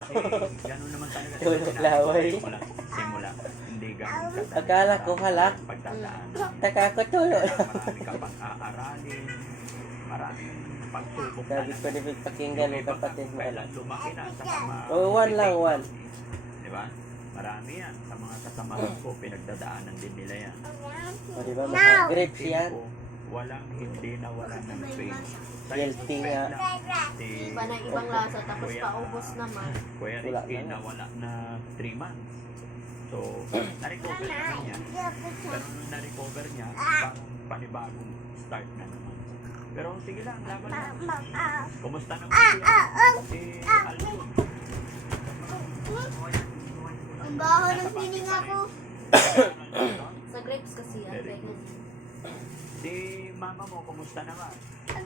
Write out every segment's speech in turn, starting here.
Gano'n naman talaga. Tulog laway. Simula. Hindi gano'n kadali. Akala ko halak. Pagdadaan. Taka ko tulo. Marami ka pang aaralin. Maraming pagsubok Sabi ko di pakinggan ng kapatid mo. Kailan lumaki na sa mga... Oh, one lang, one. Di ba? Marami yan. Sa mga kasamahan ko, pinagdadaanan din nila yan. O diba, maka-grapes yan. Walang hindi na wala ng pain. Healthy nga. Iba na ibang lasa, tapos paubos naman. Kuya Wala Ricky na. na wala na 3 months. So, na-recover naman niya. Pero nung na-recover niya, parang panibagong start na naman. Pero sige lang, laban lang. Kumusta naman si Alvin? Ang baho ng piling ako. Sa grapes kasi yan. Very Kaya good. Si mama mo, kumusta naman? Ang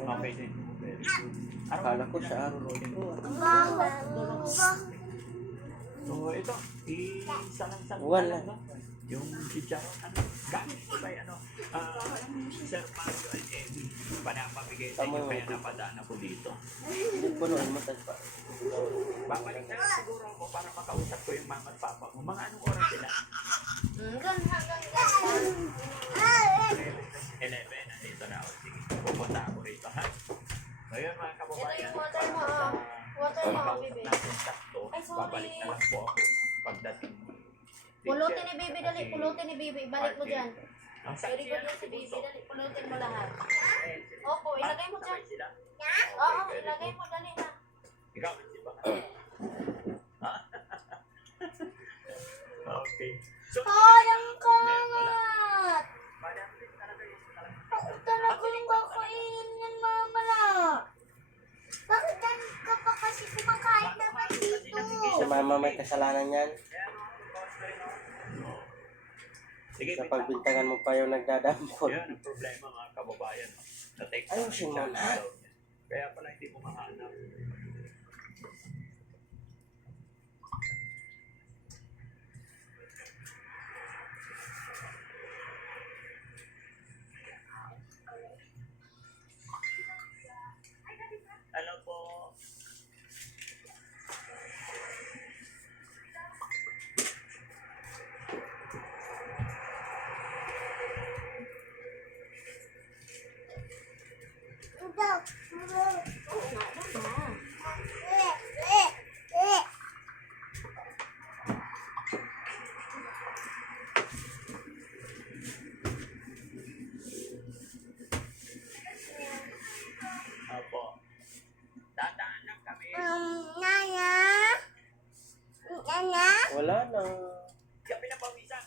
Okay din. Very good. Akala ko siya araw. baho. So, ito, isa lang sa Wala. yung chicharon, gamit ko ba Sir Mario and Emmy, panapamigay sa inyo, kaya napadaan ako dito. Hindi po noon matag pa. Babalik na lang siguro ako para makausap ko yung mama at papa mo. Mga anong oras sila? Hanggang 11, nandito na ako. Sige, pupunta ako rito, ha? So yun mga kababayan. Ito yung water mo, ah. Water mo, Makausap baby. natin sakto. Ay, sorry. Babalik na lang po ako pagdating. Pulutin ni baby, dali. Pulutin ni baby. Balik mo dyan. Ang Very good yan si baby. Dali, pulutin mo lahat. Opo, ilagay mo dyan. Sila? Oo, ilagay mo. Dali na. Ikaw, di ba? Ha? Okay. So, Sayang ka! wala. Ako talagang kakainin yan, mama la. Bakit ganun ka pa kasi kumakain naman dito? Si mama may kasalanan yan. Sige, Sa pagbintangan mo pa yung nagdadampot. yan ang problema mga kababayan. Na-take Ayusin mo na. Kaya pala hindi mo mahanap. Hello po. Opo. Dadaan lang kami. Wala na. Kami na pawisan.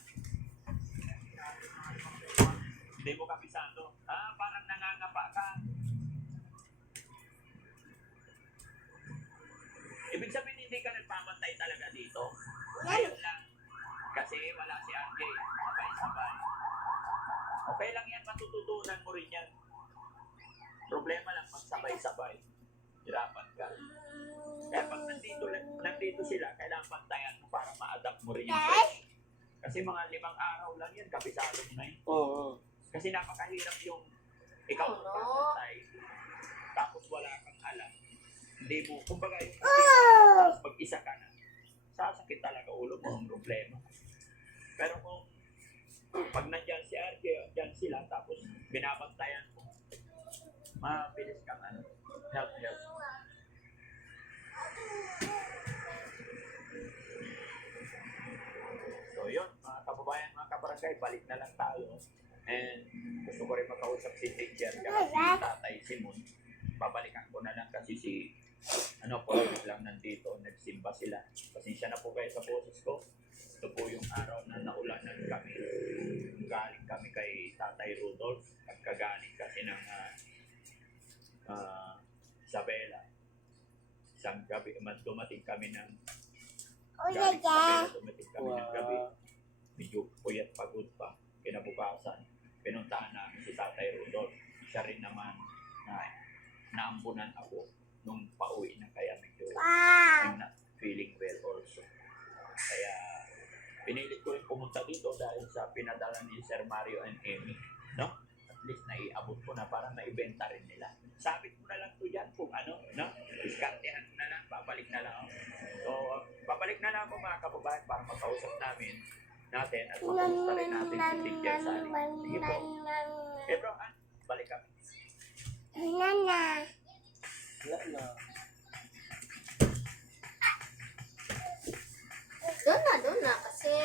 Hindi mo kapisado. Parang nangangapa ka. Ibig sabihin hindi ka nagpapantay talaga dito. Ngayon lang. Kasi wala si RJ. Sabay-sabay. Okay lang yan. Matututunan mo rin yan. Problema lang pag sabay-sabay. Hirapan ka. Kaya pag nandito sila, kailangan pantayan mo para ma-adapt mo rin yung fresh. Kasi mga 5 araw lang yan, kapisado mo na yun. Oo. Kasi napakahirap yung ikaw magpapantay, tapos wala kang alam. Hindi mo, kumbaga, tapos mag-isa ka na. Sasakit talaga ulo mo ang problema. Pero kung pag nandyan si RJ, dyan sila, tapos binabantayan mo, mabilis kang help. So yun, mga kababayan, mga kabarangay, balik na lang tayo. And gusto ko rin makausap si teacher kasi si Tatay Simon. Babalikan ko na lang kasi si Pauline lang nandito, nagsimba sila. Pasensya na po kayo sa boses ko. Ito po yung araw na naulanan kami. Galing kami kay Tatay Rudolph at kagaling kasi ng Isabela. Isang gabi, dumating kami ng galing Isabela, dumating kami ng gabi. Medyo puyat pagod pa. Kinabukasan, pinuntahan namin si Tatay Rudolph. Siya rin naman na naambunan ako nung pauwi na, kaya medyo I'm not feeling well also. Kaya pinilit ko rin pumunta dito dahil sa pinadala ni Sir Mario and Emmy. No? At least naiabot ko na para maibenta rin nila. Sabit mo na lang to dyan kung ano, no? Diskartehan na lang, babalik na lang. So, babalik na lang ako mga kababayan para makausap natin at makamusta rin natin si Teacher Sally. Sige po. Eh bro, balik kami. Wala na. Doon na kasi